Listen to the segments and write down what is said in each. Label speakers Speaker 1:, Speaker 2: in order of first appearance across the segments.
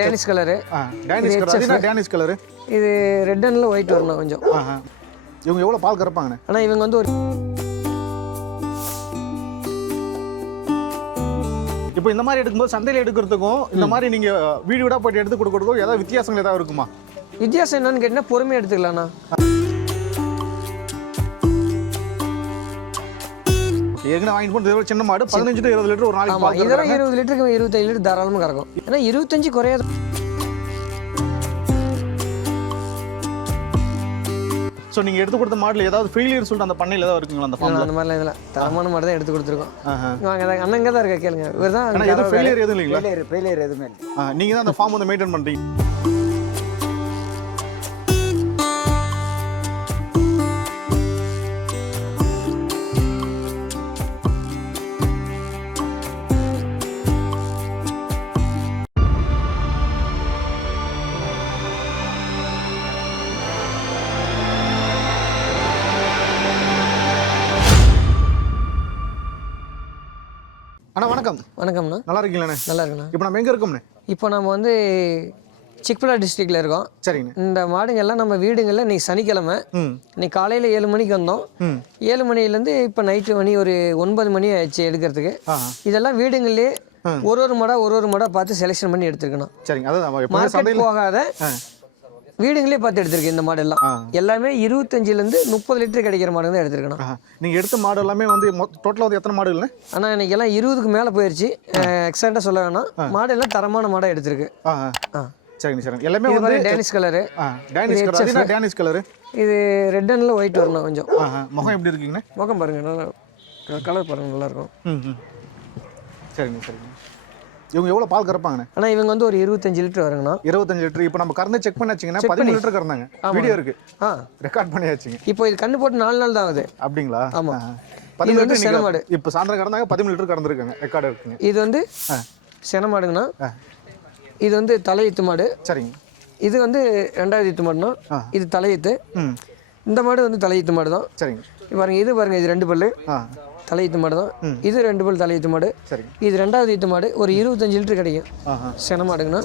Speaker 1: Danish colour
Speaker 2: Danish colour Danish
Speaker 1: இது red அண்ட்ல white வரணும் கொஞ்சம்.
Speaker 2: இவங்க எவ்வளோ பால் கறப்பாங்கண்ணே?
Speaker 1: ஆனால் இவங்க வந்து ஒரு
Speaker 2: இப்போ இந்த மாதிரி எடுக்கும்போது சந்தையில் எடுக்கிறதுக்கும் இந்த மாதிரி நீங்கள் வீடு வீடாக போயிட்டு எடுத்து கொடுக்கறதுக்கும் ஏதாவது வித்தியாசங்கள் ஏதாவது இருக்குமா?
Speaker 1: வித்தியாசம் என்னன்னு கேட்டிங்கன்னா பொறுமையாக எடுத்துக்கலாம்ண்ணா.
Speaker 2: ஏற்கனவே வாங்கிட்டு சின்ன மாடு பதினஞ்சு டு இருபது லிட்டர் ஒரு நாளைக்கு
Speaker 1: இதெல்லாம். இருபது லிட்டருக்கு இருபத்தஞ்சு லிட்டர் தாராளமாக கறக்கும். ஏன்னா இருபத்தஞ்சு குறையாது.
Speaker 2: ஸோ நீங்கள் எடுத்து கொடுத்த மாடல் ஏதாவது ஃபெயிலியர் சொல்லிட்டு அந்த பண்ணையில் ஏதாவது இருக்குங்களா அந்த ஃபார்மில்
Speaker 1: அந்த மாதிரிலாம் இதில் தரமான மாடு தான் எடுத்து கொடுத்துருக்கோம். தான் இருக்கா கேளுங்க. இவர் தான்
Speaker 2: ஆனால் எதுவும் ஃபெயிலியர் எதுவும் இல்லைங்களா?
Speaker 3: ஃபெயிலியர் ஃபெயிலியர் எதுவுமே இல்லை.
Speaker 2: நீங்கள் தான் அந்த ஃபார்ம் வந்து மெயின்டைன் பண்ணுறீங்க அண்ணா வணக்கம்.
Speaker 1: வணக்கம்ண்ணா.
Speaker 2: நல்லா இருக்கீங்களாண்ணே?
Speaker 1: நல்லா இருக்குண்ணா.
Speaker 2: இப்போ நம்ம எங்கே இருக்கோம்ண்ணே?
Speaker 1: இப்போ நம்ம வந்து சிக்பலா டிஸ்ட்ரிக்டில் இருக்கோம்.
Speaker 2: சரிங்கண்ணே.
Speaker 1: இந்த மாடுங்க எல்லாம் நம்ம வீடுங்களில் இன்னைக்கு சனிக்கிழமை. இன்னைக்கு காலையில் ஏழு மணிக்கு வந்தோம். ஏழு மணிலேருந்து இப்போ நைட்டு மணி ஒரு ஒன்பது மணி ஆயிடுச்சு எடுக்கிறதுக்கு. இதெல்லாம் வீடுங்களே ஒரு ஒரு மாடா ஒரு ஒரு மாடா பார்த்து செலெக்ஷன் பண்ணி எடுத்துருக்கணும்.
Speaker 2: சரிங்க அதான்
Speaker 1: மார்க்கெட் போகாத வீடுங்களே பார்த்து எடுத்திருக்கு இந்த மாடெல்லாம். எல்லாமே இருபத்தஞ்சிலேருந்து முப்பது லிட்டர் கிடைக்கிற மாடு தான் எடுத்துருக்கணும்.
Speaker 2: ஆஹா. நீங்க எடுத்த மாடு எல்லாமே வந்து டோட்டலாக வந்து எத்தனை மாடுகள்ண்ணே
Speaker 1: ஆனால் இன்னைக்கு எல்லாம் இருபதுக்கு மேலே போயிடுச்சு எக்ஸாக்டாக சொல்ல வேணாம். மாடு எல்லாம் தரமான மாடாக எடுத்திருக்கு.
Speaker 2: சரிங்க சரிங்க. எல்லாமே வந்து
Speaker 1: Danish colour
Speaker 2: Danish colour Danish colour
Speaker 1: இது ரெட் அண்ட்ல ஒயிட் வரணும் கொஞ்சம்.
Speaker 2: முகம் எப்படி இருக்கீங்கண்ணே
Speaker 1: முகம் பாருங்க நல்லா கலர் பாருங்க நல்லா இருக்கும்.
Speaker 2: ம் ம் சரிங்க சரிங்க. இவங்க எவ்வளோ பால் கறப்பாங்கண்ணே?
Speaker 1: ஆனால் இவங்க வந்து ஒரு இருபத்தஞ்சு லிட்டர் வருங்கண்ணா
Speaker 2: இருபத்தஞ்சு லிட்டர். இப்போ நம்ம கறந்து செக் பண்ணி வச்சிங்கன்னா பதிமூணு லிட்டர் கறந்தாங்க. வீடியோ இருக்கு.
Speaker 1: ஆ.
Speaker 2: ரெக்கார்ட் பண்ணியாச்சுங்க.
Speaker 1: இப்போ இது கண்ணு போட்டு நாலு நாள் தான் ஆகுது.
Speaker 2: அப்படிங்களா?
Speaker 1: ஆமா.
Speaker 2: ஆஹா.
Speaker 1: இது
Speaker 2: பதிமூணு லிட்டர்
Speaker 1: சென
Speaker 2: நீங்க-
Speaker 1: மாடு.
Speaker 2: இப்போ சாயந்தரம் கறந்தாங்க பதிமூணு லிட்டர் கறந்துருக்காங்க. ரெக்கார்டு இருக்குங்க.
Speaker 1: இது வந்து சென மாடுங்கண்ணா
Speaker 2: ஆ.
Speaker 1: இது வந்து தலையீத்து மாடு.
Speaker 2: சரிங்க.
Speaker 1: இது வந்து ரெண்டாவது ஈத்து மாடுனா. இது தலையீத்து. இந்த மாடு வந்து தலையீத்து மாடு தான்
Speaker 2: சரிங்க
Speaker 1: பாருங்க இது பாருங்க இது ரெண்டு பல்லு. தலையீத்து மாடு தான். இது ரெண்டு பல் தலையீத்து மாடு. இது ரெண்டாவது ஈத்து மாடு ஒரு இருபத்தஞ்சு லிட்டர் கிடைக்கும். சென மாடுங்கண்ணா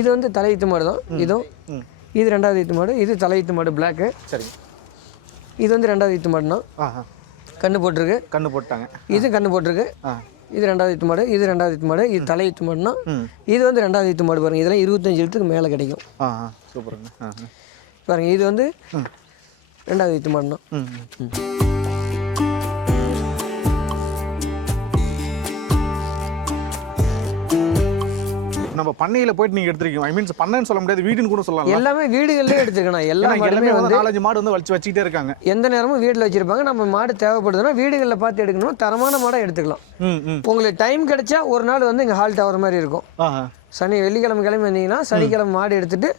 Speaker 1: இது வந்து தலையீத்து மாடு தான். இதுவும் இது ரெண்டாவது ஈத்து மாடு இது தலையீத்து மாடு பிளாக்கு
Speaker 2: சரிங்க.
Speaker 1: இது வந்து ரெண்டாவது ஈத்து மாடுனா கண்ணு போட்டிருக்கு.
Speaker 2: கண்ணு போட்டாங்க.
Speaker 1: இது கண்ணு போட்டிருக்கு. இது ரெண்டாவது ஈத்து மாடு இது ரெண்டாவது ஈத்து மாடு இது தலை ஈத்து மாடுனா இது வந்து ரெண்டாவது ஈத்து மாடு பாருங்க. இதெல்லாம் இருபத்தஞ்சு லிட்டருக்கு மேலே கிடைக்கும்.
Speaker 2: சூப்பருங்க. ஆ
Speaker 1: பாருங்க இது வந்து ரெண்டாவது ஈத்து மாடுனா
Speaker 2: நம்ம பண்ணையில போயிட்டு நீங்க எடுத்திருக்கீங்க. ஐ மீன்ஸ் பண்ணைன்னு சொல்ல முடியாது வீடுன்னு கூட சொல்லலாம்.
Speaker 1: எல்லாமே வீடுகள்லேயே எடுத்துக்கணும். எல்லா
Speaker 2: எல்லாமே
Speaker 1: வந்து
Speaker 2: நாலஞ்சு மாடு வந்து வச்சு வச்சுக்கிட்டே இருக்காங்க.
Speaker 1: எந்த நேரமும் வீட்டில் வச்சிருப்பாங்க. நம்ம மாடு தேவைப்படுதுன்னா வீடுகளில் பார்த்து எடுக்கணும். தரமான மாடாக எடுத்துக்கலாம். உங்களுக்கு டைம் கிடைச்சா ஒரு நாள் வந்து இங்கே ஹால்ட் ஆகிற மாதிரி இருக்கும். சனி வெள்ளிக்கிழமை கிளம்பி வந்தீங்கன்னா சனிக்கிழமை மாடு எடுத்துட்டு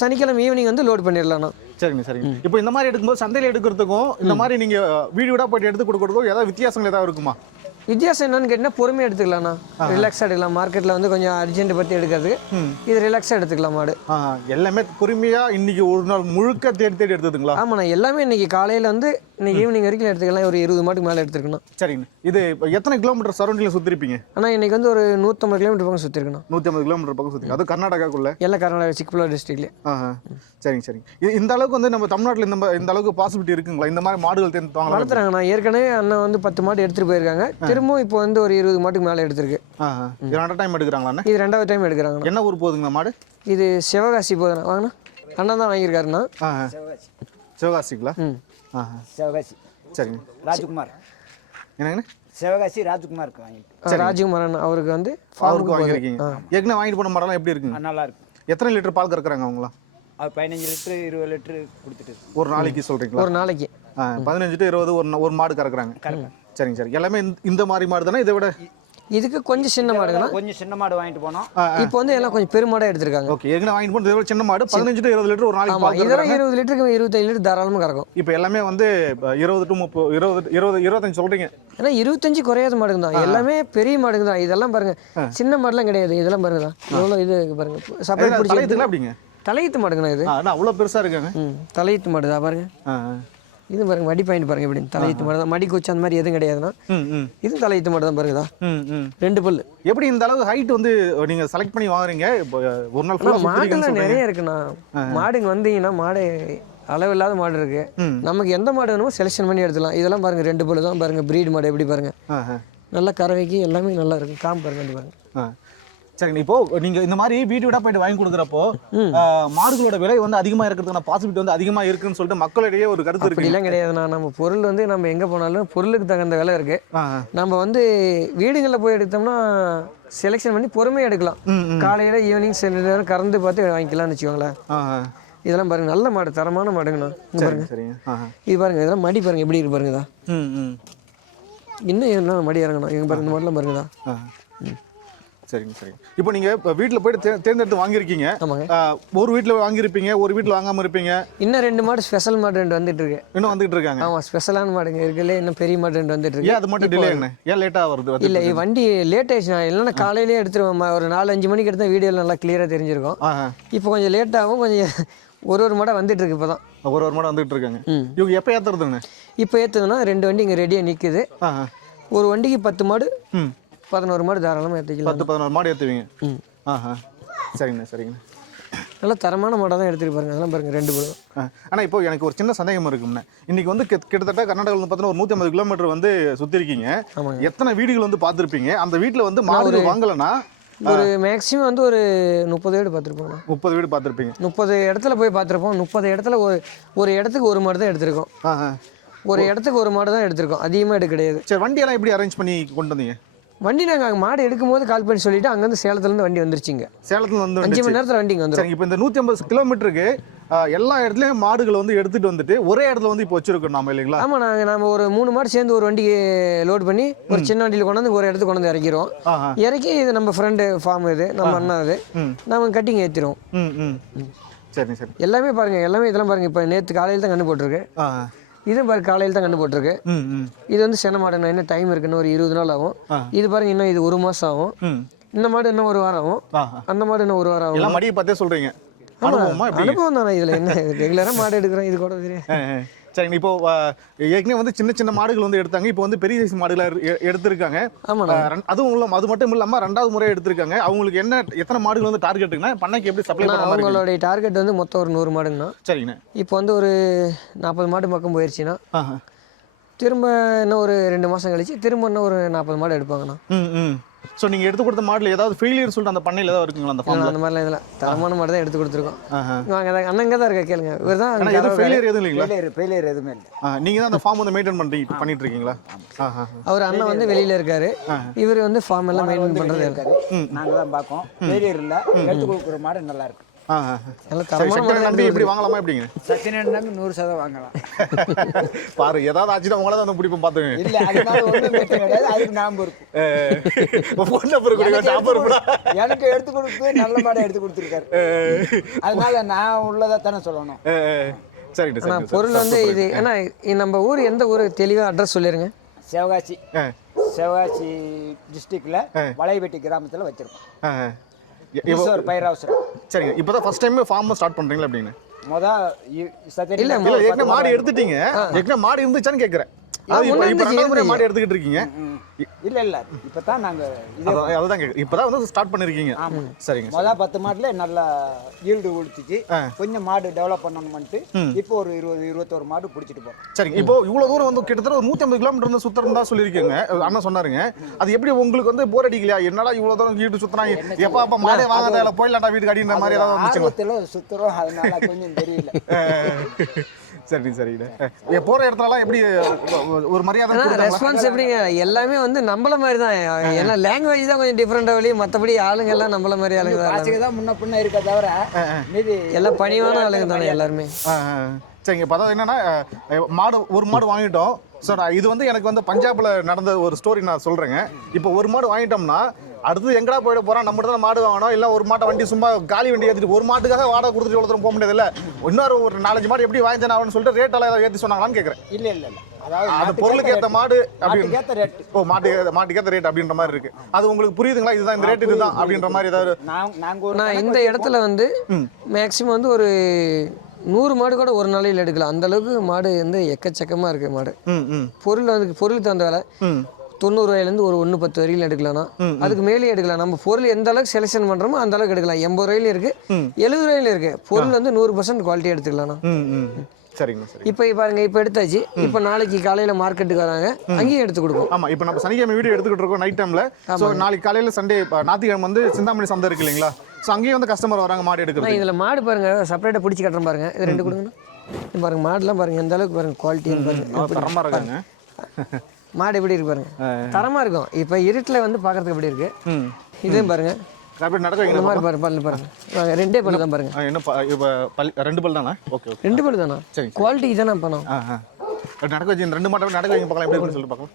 Speaker 1: சனிக்கிழமை ஈவினிங் வந்து லோட் பண்ணிடலாம்
Speaker 2: சரிங்க சரிங்க. இப்போ இந்த மாதிரி எடுக்கும்போது சந்தையில் எடுக்கிறதுக்கும் இந்த மாதிரி நீங்க வீடு வீடா போயிட்டு எடுத்து கொடுக்கறதுக்கும் ஏதாவது வித்தியாசங்கள் ஏதாவது இருக்குமா?
Speaker 1: வித்தியாசம் என்னன்னு கேட்டிங்கன்னா பொறுமையாக எடுத்துக்கலாம்ண்ணா. ரிலாக்ஸாக எடுக்கலாம். மார்க்கெட்டில் வந்து கொஞ்சம் அர்ஜென்ட் பற்றி எடுக்கிறது. இது ரிலாக்ஸாக எடுத்துக்கலாம் மாடு.
Speaker 2: எல்லாமே பொறுமையா இன்னைக்கு ஒரு நாள் முழுக்க தேடி தேடி எடுத்ததுங்களா?
Speaker 1: ஆமாண்ணா. எல்லாமே இன்னைக்கு காலையில் வந்து இன்னைக்கு ஈவினிங் வரைக்கும் எடுத்துக்கலாம். ஒரு இருபது மாட்டுக்கு மேலே எடுத்துருக்கணும்.
Speaker 2: சரிங்க இது எத்தனை கிலோமீட்டர் சரௌண்டிங்கில் சுற்றிருப்பீங்க
Speaker 1: ஆனால் இன்னைக்கு வந்து ஒரு நூற்றம்பது கிலோமீட்டர் பக்கம் சுற்றிருக்கணும்
Speaker 2: நூற்றி ஐம்பது கிலோமீட்டர் பக்கம் சுற்றி அது கர்நாடகாக்குள்ள?
Speaker 1: எல்லாம் கர்நாடகா சிக்பலா டிஸ்ட்ரிக்ட்லேயே
Speaker 2: சரிங்க சரிங்க. இது இந்த அளவுக்கு வந்து நம்ம தமிழ்நாட்டில் இந்த அளவுக்கு பாசிபிலிட்டி இருக்குங்களா? இந்த மாதிரி மாடுகள் தேர்ந்து
Speaker 1: வளர்த்துறாங்கண்ணா. ஏற்கனவே அண்ணன் வந்து பத்து மாடு எடுத்துகிட்டு போயிருக்காங்க. திரும்பவும் இப்போ வந்து ஒரு இருபது மாட்டுக்கு மேலே எடுத்திருக்கு.
Speaker 2: ஆஹா. இது ரெண்டு டைம் எடுக்கிறாங்களாண்ணே?
Speaker 1: இது ரெண்டாவது டைம் எடுக்கிறாங்கண்ணா.
Speaker 2: என்ன ஊர் போகுதுங்க மாடு?
Speaker 1: இது சிவகாசி போதுண்ணா வாங்கண்ணா. அண்ணன் தான் வாங்கியிருக்காருண்ணா.
Speaker 2: சிவகாசிங்களா?
Speaker 1: ம்.
Speaker 3: சிவகாசி.
Speaker 2: சரிங்க.
Speaker 3: ராஜ்குமார்.
Speaker 2: என்னங்கண்ணே?
Speaker 3: சிவகாசி ராஜ்குமாருக்கு வாங்கி
Speaker 1: ராஜகுமார் அண்ணன் அவருக்கு வந்து
Speaker 2: அவருக்கு வாங்கியிருக்கீங்க. ஏற்கனவே வாங்கிட்டு போன மாடெல்லாம் எப்படி இருக்குங்க?
Speaker 3: நல்லா இருக்கும்
Speaker 2: எத்தனை லிட்டர் பால் கறக்குறாங்க அவங்களாம்?
Speaker 3: அது பதினஞ்சு லிட்டரு இருபது லிட்டரு கொடுத்துட்டு இருக்கு.
Speaker 2: ஒரு நாளைக்கு சொல்கிறீங்களா
Speaker 1: ஒரு நாளைக்கு.
Speaker 2: பதினஞ்சு டு இருபது ஒரு ஒரு மாடு கறக்குறாங்க. சரிங்க சரி எல்லாமே இந்த- இந்த மாதிரி மாடு தானே? இதை விட
Speaker 1: இதுக்கு கொஞ்சம் சின்ன மாடுங்கண்ணா
Speaker 3: கொஞ்சம் சின்ன மாடு வாங்கிட்டு போனோம்.
Speaker 1: இப்போ வந்து எல்லாம் கொஞ்சம் பெருமாடாக எடுத்திருக்காங்க.
Speaker 2: ஓகே ஏற்கனவே வாங்கிட்டு விட சின்ன மாடு. பதினஞ்சு டு இருபது லிட்டர் ஒரு நாளைக்கு
Speaker 1: இதெல்லாம் இருபது லிட்டருக்கு இருபத்தஞ்சு லிட்டர் தாராளமாக கறக்கும்.
Speaker 2: இப்போ எல்லாமே வந்து இருபது டு முப்பது இருபது இருபது இருபத்தஞ்சு சொல்கிறீங்க
Speaker 1: ஏன்னா இருபத்தஞ்சு குறையாத மாடுங்க தான். எல்லாமே பெரிய மாடுங்க தான். இதெல்லாம் பாருங்க. சின்ன மாடுலாம் கிடையாது. இதெல்லாம் பாருங்க தான். எவ்வளோ இது பாருங்க. சப்பரேட் பிடிச்சி
Speaker 2: அப்படிங்க
Speaker 1: தலையீத்து மாடுங்கண்ணா இது.
Speaker 2: அவ்வளோ பெருசாக இருக்காங்க.
Speaker 1: தலையீத்து மாடு தான் பாருங்க. இது பாருங்க மடி பாயிண்ட் பாருங்க எப்படி தலையீத்து மாடு தான் மடி கொச்சு அந்த மாதிரி எதுவும்
Speaker 2: ம்
Speaker 1: இது தலையீத்து மாடு தான் பாருங்கதா ரெண்டு பல்லு.
Speaker 2: எப்படி இந்த அளவு ஹைட் வந்து நீங்க செலக்ட் பண்ணி வாங்குறீங்க? ஒரு நாள்
Speaker 1: மாடுலாம் நிறைய இருக்குண்ணா. மாடுங்க வந்தீங்கன்னா மாடு அளவில்லாத மாடு இருக்கு. நமக்கு எந்த மாடு வேணுமோ செலெக்ஷன் பண்ணி எடுத்துலாம் இதெல்லாம் பாருங்க ரெண்டு பல்லு தான் பாருங்க. பிரீட் மாடு எப்படி பாருங்க. நல்ல கறவைக்கு எல்லாமே நல்லா இருக்கும். காம்பு பாருங்க பாருங்க.
Speaker 2: சரிங்க இப்போ நீங்க இந்த மாதிரி வீடு வீடா போயிட்டு வாங்கி கொடுக்குறப்போ மாடுகளோட விலை வந்து அதிகமா இருக்கிறதுக்கான பாசிபிலிட்டி வந்து அதிகமா இருக்குன்னு சொல்லிட்டு மக்களிடையே ஒரு கருத்து இருக்கு.
Speaker 1: அப்படிலாம் கிடையாதுண்ணா நம்ம பொருள் வந்து நம்ம எங்கே போனாலும் பொருளுக்கு தகுந்த விலை இருக்கு. நம்ம வந்து வீடுகளில் போய் எடுத்தோம்னா செலெக்ஷன் பண்ணி பொறுமையாக எடுக்கலாம். காலையில் ஈவினிங் சில நேரம் கறந்து பார்த்து வாங்கிக்கலாம்னு வச்சுக்கோங்களேன். இதெல்லாம் பாருங்க நல்ல மாடு தரமான மாடுங்கண்ணா. பாருங்க. இது பாருங்க இதெல்லாம் மடி பாருங்க எப்படி இருக்கு பாருங்கதா இன்னும் என்ன மடி இறங்கணும்? எங்க பாருங்க இந்த மாடலாம் பாருங்கதா.
Speaker 2: சரிங்க சரிங்க. இப்போ நீங்க இப்போ வீட்டில் போயிட்டு தே- தேர்ந்தெடுத்து வாங்கியிருக்கீங்க.
Speaker 1: ஆமாங்க.
Speaker 2: ஒரு வீட்டில் வாங்கியிருப்பீங்க ஒரு வீட்டில் வாங்காம இருப்பீங்க.
Speaker 1: இன்னும் ரெண்டு மாடு ஸ்பெஷல் மாடு ரெண்டு வந்துட்டு இருக்கு.
Speaker 2: இன்னும் வந்துகிட்டு இருக்காங்க.
Speaker 1: ஆமா ஸ்பெஷலான மாடுங்க இருக்குல்ல இன்னும் பெரிய மாடு ரெண்டு வந்துட்டு
Speaker 2: ஏன்
Speaker 1: இருக்கு
Speaker 2: அது மட்டும் டிலே என்ன ஏன் லேட்டாக வருது? வந்து
Speaker 1: இல்ல வண்டி லேட் ஆயிடுச்சு நான் இல்லைன்னா காலையிலேயே எடுத்துருவேன் ம- ஒரு நாலு அஞ்சு மணிக்கு எடுத்தா வீடியோவில் நல்லா கிளியராக தெரிஞ்சிருக்கும்.
Speaker 2: ஆ ஆ.
Speaker 1: இப்போ கொஞ்சம் லேட் ஆகும். கொஞ்சம் ஒரு ஒரு மாடம் வந்துட்டு இருக்கு இப்போதான்.
Speaker 2: ஒரு ஒரு மாடம் வந்துகிட்டு இருக்காங்க.
Speaker 1: ம்.
Speaker 2: இவங்க எப்போ ஏற்றுறதுங்க
Speaker 1: இப்போ ஏற்றுதுன்னா ரெண்டு வண்டி இங்கே ரெடியாக நிற்குது
Speaker 2: ஆ ஆ.
Speaker 1: ஒரு வண்டிக்கு பத்து மாடு.
Speaker 2: ம்.
Speaker 1: பதினோரு மாடு தாராளமாக ஏற்றிக்கலாம்
Speaker 2: பத்து பதினோரு மாடு ஏற்றுவீங்க
Speaker 1: ம்.
Speaker 2: ஆஹா. சரிங்கண்ணா சரிங்கண்ணா.
Speaker 1: நல்லா தரமான மாடாக தான் எடுத்துட்டு பாருங்க. அதெல்லாம் பாருங்க ரெண்டு பழம்
Speaker 2: ஆ. ஆனா இப்போ எனக்கு ஒரு சின்ன சந்தேகம் இருக்கும்ண்ணே இன்னைக்கு வந்து கிட்ட- கிட்டத்தட்ட கர்நாடகாவில் வந்து பார்த்தீங்கன்னா ஒரு நூற்றி ஐம்பது கிலோமீட்டர் வந்து சுற்றி இருக்கீங்க.
Speaker 1: ஆமாங்க.
Speaker 2: எத்தனை வீடுகள் வந்து பார்த்துருப்பீங்க? அந்த வீட்டில் வந்து மாடுகள் வாங்கலைன்னா
Speaker 1: ஒரு மேக்ஸிமம் வந்து ஒரு முப்பது வீடு பார்த்துருப்போம்
Speaker 2: முப்பது வீடு பார்த்துருப்பீங்க.
Speaker 1: முப்பது இடத்துல போய் பார்த்துருப்போம். முப்பது இடத்துல ஒரு ஒரு இடத்துக்கு ஒரு மாடு தான் எடுத்திருக்கோம். ஒரு இடத்துக்கு ஒரு மாடு தான் எடுத்திருக்கோம். அதிகமாக எடுக்க கிடையாது.
Speaker 2: சரி வண்டியெல்லாம் எப்படி அரேஞ்ச் பண்ணி கொண்டு வந்தீங்க?
Speaker 1: வண்டி நாங்கள் அங்கே மாடு எடுக்கும்போது கால் பண்ணி சொல்லிட்டு அங்கேருந்து சேலத்துலேருந்து வண்டி வந்துருச்சுங்க.
Speaker 2: சேலத்துல வந்து
Speaker 1: அஞ்சு மணி நேரத்தில் வண்டி வந்துடும்
Speaker 2: இப்போ இந்த நூற்றி ஐம்பது கிலோமீட்டருக்கு எல்லா இடத்துலையும் மாடுகளை வந்து எடுத்துட்டு வந்துட்டு ஒரே இடத்துல வந்து இப்போ வச்சிருக்கோம் நாம இல்லைங்களா?
Speaker 1: ஆமாம் நாங்கள் நம்ம ஒரு மூணு மாடு சேர்ந்து ஒரு வண்டிக்கு லோட் பண்ணி ஒரு சின்ன வண்டியில் கொண்டாந்து ஒரு இடத்துக்கு கொண்டாந்து இறக்கிறோம் இறக்கி இது நம்ம ஃப்ரெண்டு ஃபார்ம் இது நம்ம அண்ணா இது நம்ம கட்டிங் ஏற்றிடுவோம்
Speaker 2: சரி சரி.
Speaker 1: எல்லாமே பாருங்க எல்லாமே இதெல்லாம் பாருங்க இப்போ நேற்று காலையில் தான் கண்டு போட்டிருக்கு. இதுவும் பாருங்க காலையில் தான் கண்டு போட்டிருக்கு
Speaker 2: ம் ம்.
Speaker 1: இது வந்து சென மாடு என்ன டைம் இருக்குன்னு ஒரு இருபது நாள் ஆகும். இது பாருங்க இன்னும் இது ஒரு மாதம் ஆகும். இந்த மாடு இன்னும் ஒரு வாரம் ஆகும். அந்த மாடு இன்னும் ஒரு வாரம் ஆகும்.
Speaker 2: மடியை பார்த்தே சொல்றீங்க. அனுபவமா
Speaker 1: தானே இதில் என்ன ரெகுலராக மாடு எடுக்கிறோம் இது கூட தெரியும்.
Speaker 2: சரிங்க. இப்போ ஏற்கனவே வந்து சின்ன சின்ன மாடுகள் வந்து எடுத்தாங்க. இப்போ வந்து பெரிய சைஸ் மாடுகளை எ- எடுத்திருக்காங்க. அதுவும் இல்ல அது மட்டும் இல்லாம ரெண்டாவது முறை எடுத்திருக்காங்க. அவங்களுக்கு என்ன எத்தனை மாடுகள் வந்து டார்கெட்டுங்கன்னா பண்ணைக்கு எப்படி சப்ளை?
Speaker 1: அவங்களுடைய டார்கெட் வந்து மொத்தம் ஒரு நூறு மாடுங்கண்ணா.
Speaker 2: சரிங்கண்ணே.
Speaker 1: இப்போ வந்து ஒரு நாற்பது மாடு பக்கம் போயிடுச்சுன்னா. திரும்ப இன்னும் ஒரு ரெண்டு மாதம் கழிச்சு திரும்ப இன்னும் ஒரு நாற்பது மாடு எடுப்பாங்கண்ணா.
Speaker 2: ஸோ நீங்க எடுத்து கொடுத்த மாடுல ஏதாவது ஃபெயிலியர் சொல்லிட்டு அந்த பண்ணையில் ஏதாவது இருக்குங்களா அந்த ஃபார்ம்ல
Speaker 1: அந்த மாதிரிலாம் இதில் தரமான மாடு தான் எடுத்து கொடுத்துருக்கோம்.
Speaker 2: ஆஹா.
Speaker 1: வாங்க தான் அண்ணன் இங்கே தான் இருக்க கேளுங்க. இவர் தான்
Speaker 2: எதுவும் ஃபெயிலியர் எதுவும் இல்லைங்களா?
Speaker 3: ஃபெயிலியர் ஃபெயிலியர் எதுவுமே இல்லை.
Speaker 2: ஆ, நீங்க தான் அந்த ஃபார்ம் வந்து மெயின்டைன் பண்ணிட்டு பண்ணிட்டு இருக்கீங்களா
Speaker 1: அவர் அண்ணன் வந்து வெளியில இருக்காரு. இவர் வந்து ஃபார்ம் எல்லாம் மெயின்டைன் பண்றது
Speaker 3: இருக்காரு. நாங்கள் தான் பார்க்கோம் ஃபெயிலியர் இல்லை. எடுத்து கொடுக்குற மாடு நல்லா இருக்கு.
Speaker 2: நம்பி எப்படி வாங்கலாமா எப்படிங்க
Speaker 3: நம்பி நூறு சதம் வாங்கலாம்.
Speaker 2: பாரு ஏதாவது ஆச்சுன்னா உங்கள தான் பிடிப்போம் பார்த்துங்க
Speaker 3: இல்லை அதுக்கு நாம் இருக்கும்.
Speaker 2: ஃபோன் நம்பர் கொடுங்க சாப்பர்
Speaker 3: எனக்கு எடுத்து கொடுத்து நல்ல மாடை எடுத்து கொடுத்துருக்காரு. அதனால நான் உள்ளதை தானே சொல்லணும்.
Speaker 2: சரிங்க
Speaker 1: பொருள் வந்து இது ஏன்னா நம்ம ஊர் எந்த ஊர் தெளிவா அட்ரஸ் சொல்லிருங்க.
Speaker 3: சிவகாசி. சிவகாசி டிஸ்ட்ரிக்ட்ல வளைவெட்டி கிராமத்தில் வச்சிருக்கோம்.
Speaker 2: இ- இப்போ
Speaker 3: ஈஸ்வர் பயிராவசரம்
Speaker 2: சரிங்க. இப்போதான் ஃபர்ஸ்ட் டைம் ஃபார்ம் ஸ்டார்ட் பண்றீங்களா அப்படின்னு
Speaker 3: மொத சத்திரி
Speaker 1: இல்ல,
Speaker 2: இல்ல ஏற்கனவே மாடு எடுத்துட்டீங்க. ஏற்கனவே மாடு இருந்துச்சான்னு முறை மாடு எடுத்துக்கிட்டு இருக்கீங்க.
Speaker 3: இல்ல இல்ல. இப்பதான் நாங்க
Speaker 2: அதான் இப்போதான் வந்து ஸ்டார்ட் பண்ணிருக்கீங்க. சரிங்க
Speaker 3: மொத பத்து மாடுல நல்லா ஈல்டு கொடுத்துச்சு கொஞ்சம் மாடு டெவலப் பண்ணணும்ட்டு இப்போ ஒரு இருபது இருபத்தோரு மாடு பிடிச்சிட்டு போறோம்.
Speaker 2: சரிங்க. இப்போ இவ்வளவு தூரம் வந்து கிட்டத்தட்ட ஒரு நூத்தி ஐம்பது கிலோமீட்டர் வந்து சுத்தம் தான் சொல்லியிருக்கீங்க. அண்ணன் சொன்னாருங்க. அது எப்படி உங்களுக்கு வந்து போர் அடிக்கலையா? என்னடா இவ்வளவு தூரம் வீட்டு சுத்துறாங்க? எப்ப அப்ப மாடே வாங்காத போயிடலாம்டா வீட்டுக்கு அடின்ற மாதிரி ஏதாவது
Speaker 3: சுத்துறோம். அதனால கொஞ்சம் தெரியல.
Speaker 2: சரி சரிங்க போற இடத்துலலாம் எப்படி ஒரு- ஒரு மரியாதை?
Speaker 1: ரெஸ்பான்ஸ் எப்படிங்க எல்லாமே வந்து நம்மள மாதிரி தான். ஏன்னா லாங்குவேஜ் தான் கொஞ்சம் டிஃப்ரெண்டாக வழி மற்றபடி ஆளுங்க எல்லாம் நம்மள மாதிரி ஆளுங்க தான்.
Speaker 3: தான் முன்ன பின்ன இருக்க தவிர மீதி
Speaker 1: எல்லாம் பணிவான ஆளுங்க தானே எல்லாருமே.
Speaker 2: சரிங்க இப்போ அதாவது என்னன்னா மாடு ஒரு மாடு வாங்கிட்டோம். சார் இது வந்து எனக்கு வந்து பஞ்சாப்ல நடந்த ஒரு ஸ்டோரி நான் சொல்றேங்க. இப்போ ஒரு மாடு வாங்கிட்டோம்னா அடுத்து எங்கடா போயிட போறோம் நம்ம தான் மாடு வாங்கணும். இல்ல ஒரு மாட்டை வண்டி சும்மா காலி வண்டி ஏத்திட்டு ஒரு மாட்டுக்காக வாடகை கொடுத்துட்டு இவ்வளவு தூரம் போக முடியாது இல்ல? இன்னொரு ஒரு நாலஞ்சு மாடு எப்படி வாங்கி ஆகணும்னு சொல்லிட்டு ரேட் எல்லாம் ஏதாவது ஏத்தி சொன்னாங்களான்னு கேக்குறேன்.
Speaker 3: இல்ல இல்ல இல்ல. அதாவது
Speaker 2: அது பொருளுக்கு ஏத்த மாடு
Speaker 3: rate.
Speaker 2: அப்படின்னு.
Speaker 3: நாட்டுக்கு ஏத்த ரேட்
Speaker 2: ஓ மாட்டுக்கு மாட்டுக்கு ஏத்த ரேட் அப்படின்ற மாதிரி இருக்கு. அது உங்களுக்கு புரியுதுங்களா? இதுதான் இந்த ரேட் இதுதான் அப்படின்ற மாதிரி ஏதாவது
Speaker 3: நான்
Speaker 1: இந்த இடத்துல வந்து மேக்ஸிமம் வந்து ஒரு நூறு மாடு கூட ஒரு நாளையில் எடுக்கலாம். அந்த அளவுக்கு மாடு வந்து எக்கச்சக்கமாக இருக்குது மாடு.
Speaker 2: ம் ம்.
Speaker 1: பொருள் வந்து பொருளுக்கு தகுந்த வேலை.
Speaker 2: ம்
Speaker 1: தொண்ணூறுவாயிலேருந்து ஒரு ஒன்று பத்து வரையிலும் எடுக்கலாம்னா. அதுக்கு மேலே எடுக்கலாம். நம்ம பொருள் எந்த அளவுக்கு செலெக்ஷன் பண்ணுறோமோ அந்த அளவுக்கு எடுக்கலாம். எண்பது ரூபாயிலும் இருக்குது எழுபது ரூபாயிலும் இருக்குது பொருள் வந்து நூறு பர்சன்ட் குவாலிட்டி
Speaker 2: ம் சரிங்கண்ணா சரி
Speaker 1: இப்போ பாருங்க இப்போ எடுத்தாச்சு. இப்போ நாளைக்கு காலையில் மார்க்கெட்டுக்கு வராங்க. அங்கேயும் எடுத்து கொடுப்போம்.
Speaker 2: ஆமா இப்போ நம்ம சனிக்கிழமை வீடியோ எடுத்துக்கிட்டு இருக்கோம் நைட் டைம்ல ஸோ நாளைக்கு காலையில சண்டே ஞாயிற்றுக்கிழமை வந்து சிந்தாமணி சந்தை இருக்கு இல்லைங்களா? ஸோ அங்கேயும் வந்து கஸ்டமர் வராங்க மாடு எடுக்கிறது
Speaker 1: இதில் மாடு பாருங்க செப்பரேட்டாக பிடிச்சி கட்டுறேன் பாருங்க. இது ரெண்டு கொடுங்கண்ணா. பாருங்க மாடுலாம் பாருங்க எந்த அளவுக்கு பாருங்க குவாலிட்டி பாருங்க.
Speaker 2: இருக்காங்க.
Speaker 1: மாடு எப்படி இருக்கு பாருங்க. தரமா இருக்கும். இப்போ இருட்டில் வந்து பார்க்கறதுக்கு எப்படி இருக்கு?
Speaker 2: ம்.
Speaker 1: இதையும் பாருங்க. இந்த மாதிரி பாருங்க பல்லு பாருங்க ரெண்டே பல்லு தான் பாருங்க.
Speaker 2: ரெண்டு பல் தானே? ஓகே
Speaker 1: ரெண்டு பல்லு தானா?
Speaker 2: சரி.
Speaker 1: குவாலிட்டிக்கு தானே பணம்
Speaker 2: நடக்க வச்சு ரெண்டு மாட்டை நடக்க வைங்க பார்க்கலாம். எப்படி சொல்லிட்டு பார்க்கலாம்.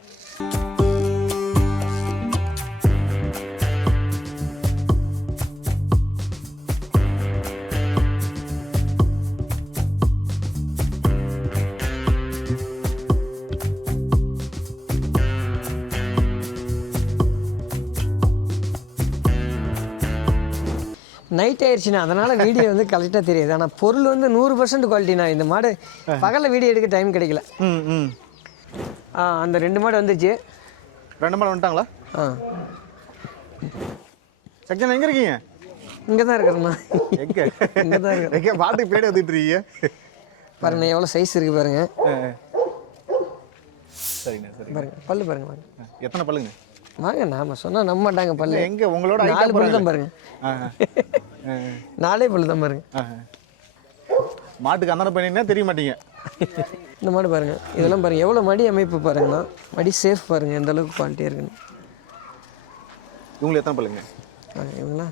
Speaker 1: நைட் ஆயிடுச்சுண்ணா. அதனால வீடியோ வந்து கரெக்டாக தெரியுது. ஆனால் பொருள் வந்து நூறு பர்சன்ட் குவாலிட்டிண்ணா இந்த மாடு பகலில் வீடியோ எடுக்க டைம் கிடைக்கல.
Speaker 2: ம் ம்.
Speaker 1: ஆ அந்த ரெண்டு மாடு வந்துச்சு.
Speaker 2: ரெண்டு மாடு வந்துட்டாங்களா?
Speaker 1: ஆ.
Speaker 2: சக்சன் எங்க இருக்கீங்க?
Speaker 1: இங்கே தான் இருக்கிறேண்ணா
Speaker 2: எங்க?
Speaker 1: இங்கே தான் இருக்கிறேன்
Speaker 2: எங்க பாட்டுக்கு பின்னாடி வந்துட்டு இருக்கீங்க?
Speaker 1: பாருங்க எவ்வளோ சைஸ் இருக்கு பாருங்க.
Speaker 2: சரிண்ணா சரி
Speaker 1: பாருங்க பல்லு பாருங்க வாங்க
Speaker 2: எத்தனை பல்லுங்க?
Speaker 1: வாங்க நாம சொன்னா நம்ப மாட்டாங்க பல்லு.
Speaker 2: எங்க? உங்களோட
Speaker 1: நாலு பல்லு தான் பாருங்க. நாலே பல்லு தான் பாருங்க.
Speaker 2: மாட்டுக்கு அந்தன பண்ணினா தெரிய மாட்டீங்க.
Speaker 1: இந்த மாடு பாருங்க. இதெல்லாம் பாருங்க. எவ்வளோ மடி அமைப்பு பாருங்கண்ணா. மடி சேஃப் பாருங்க. எந்த அளவுக்கு குவாலிட்டியாக இருக்குன்னு.
Speaker 2: இவங்களுக்கு எத்தனை பல்லுங்க?
Speaker 1: இவங்களா?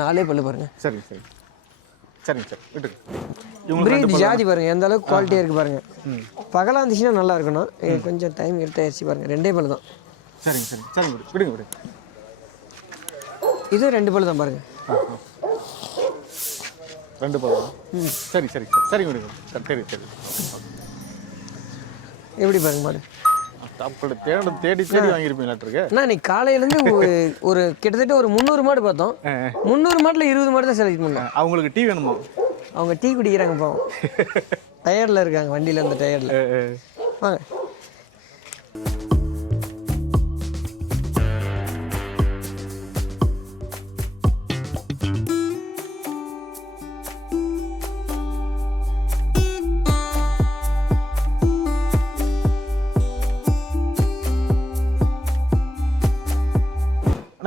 Speaker 1: நாலே பல்லு பாருங்க.
Speaker 2: சரிங்க சரி. சரிங்க சார்.
Speaker 1: பிரீட் ஜாதி பாருங்க. எந்த அளவுக்கு குவாலிட்டியாக இருக்கு பாருங்க. பகலாக இருந்துச்சுன்னா நல்லா இருக்கணும் கொஞ்சம் டைம் எடுத்தாயிருச்சு பாருங்க. ரெண்டே பல்லு தான்
Speaker 2: சரிங்க சரி சரிங்க விடு விடுங்க விடுங்க.
Speaker 1: இது ரெண்டு பல்லு தான் பாருங்க.
Speaker 2: ரெண்டு பல்லும் சரி சரி சரி. சரிங்க விடுங்க. சரி சரி சரி.
Speaker 1: எப்படி பாருங்க மாடு
Speaker 2: டாப் தேடி தேடி தேடி வாங்கியிருப்பீங்களாட்டிருக்கு
Speaker 1: அண்ணா இன்னைக்கு காலையிலேருந்து ஒரு கிட்டத்தட்ட ஒரு முந்நூறு மாடு பார்த்தோம். முந்நூறு மாட்டில் இருபது மாடு தான் செலக்ட் பண்ணோம்.
Speaker 2: அவங்களுக்கு டீ வேணுமா?
Speaker 1: அவங்க டீ குடிக்கிறாங்க பாவம். டயர்டில் இருக்காங்க வண்டியில் அந்த டயர்டில் வாங்க.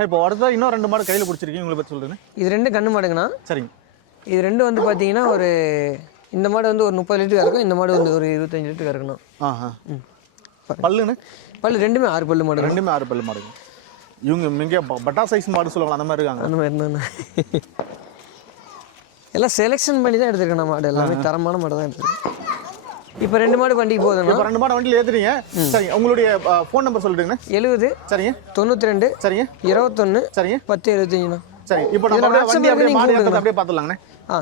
Speaker 2: இப்போ அடுத்தா இன்னும் ரெண்டு மாடு கையில் பிடிச்சிருக்கீங்க உங்களை பற்றி சொல்லுங்க.
Speaker 1: இது ரெண்டு கண்ணு மாடுங்கண்ணா.
Speaker 2: சரிங்க.
Speaker 1: இது ரெண்டு வந்து பார்த்தீங்கன்னா ஒரு இந்த மாடு வந்து ஒரு முப்பது லிட்டர் கறக்கும் இந்த மாடு வந்து ஒரு இருபத்தஞ்சு லிட்டர் கறக்கணும்
Speaker 2: ஆஹா பல்லுன்னு
Speaker 1: பல்லு ரெண்டுமே ஆறு பல்லு மாடு
Speaker 2: ரெண்டுமே ஆறு பல்லு மாடுங்க. இவங்க மிக பட்டா சைஸ் மாடு சொல்லுவாங்க அந்த மாதிரி இருக்காங்க.
Speaker 1: அந்த மாதிரி தானே எல்லாம் செலெக்ஷன் பண்ணி தான் எடுத்துருக்கேன் மாடு. எல்லாமே தரமான மாடு தான் எடுத்துருக்கேன். இப்போ ரெண்டு மாடு வண்டிக்கு போகுதுன்னா
Speaker 2: இப்போ ரெண்டு மாடு வண்டியில் ஏற்றுறீங்க சரிங்க. உங்களுடைய ஃபோன் நம்பர் சொல்லிட்டுங்கண்ணே
Speaker 1: எழுபது
Speaker 2: சரிங்க.
Speaker 1: தொண்ணூற்றி ரெண்டு
Speaker 2: சரிங்க.
Speaker 1: இருபத்தொன்று
Speaker 2: சரிங்க.
Speaker 1: பத்து எழுபத்தஞ்சுண்ணா
Speaker 2: சரி இப்போ நம்ம வண்டி அப்படியே மாடு அப்படியே பார்த்துலாங்கண்ணே
Speaker 1: ஆ.